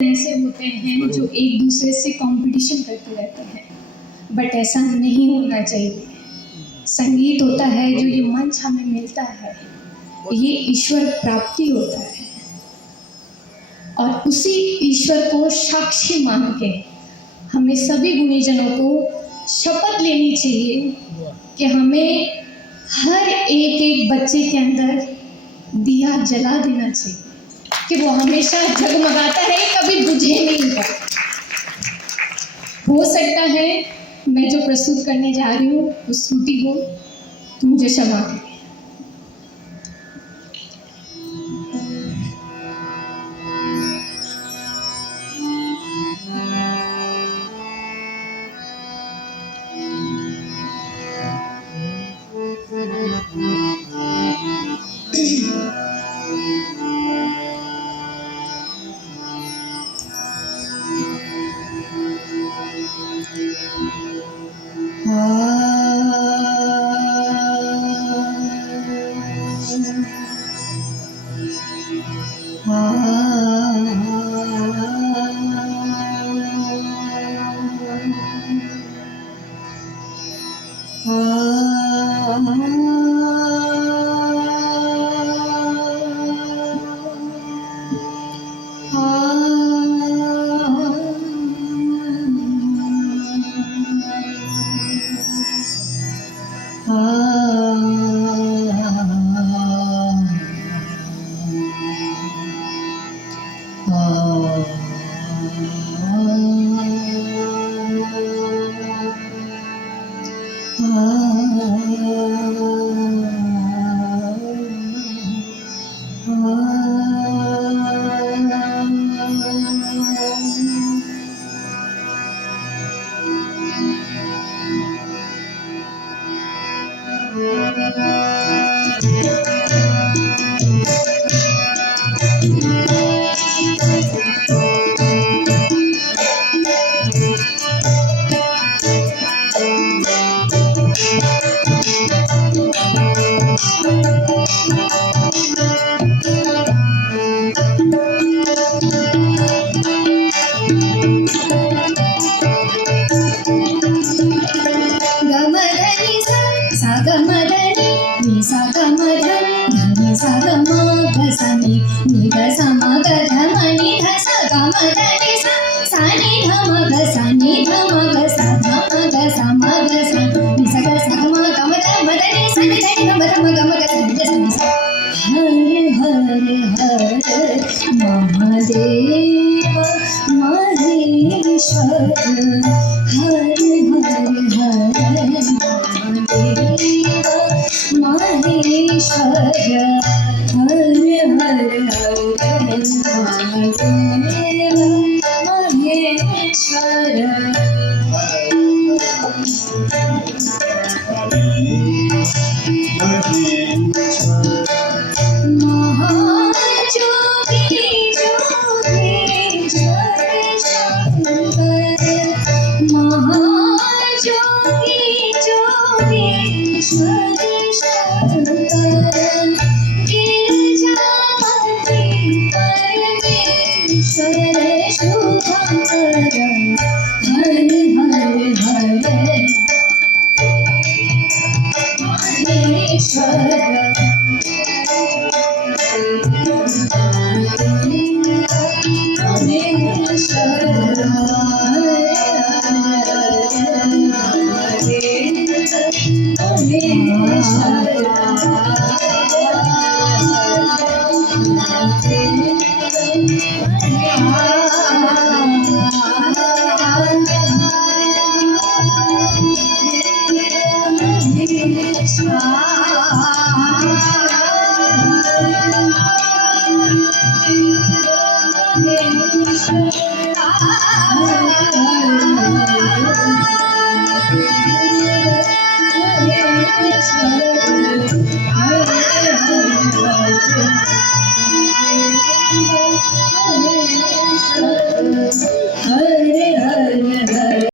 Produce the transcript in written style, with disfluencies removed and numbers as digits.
ऐसे होते हैं जो एक दूसरे से कंपटीशन करते रहते हैं, बट ऐसा नहीं होना चाहिए। संगीत होता है जो ये मंच हमें मिलता है, ये ईश्वर प्राप्ति होता है, और उसी ईश्वर को साक्षी मान के हमें सभी गुणीजनों को शपथ लेनी चाहिए कि हमें हर एक बच्चे के अंदर दिया जला देना चाहिए कि वो हमेशा जगमगाता है, कभी बुझे नहीं है। हो सकता है मैं जो प्रस्तुत करने जा रही हूँ उस त्रुटि हो तो मुझे क्षमा करें।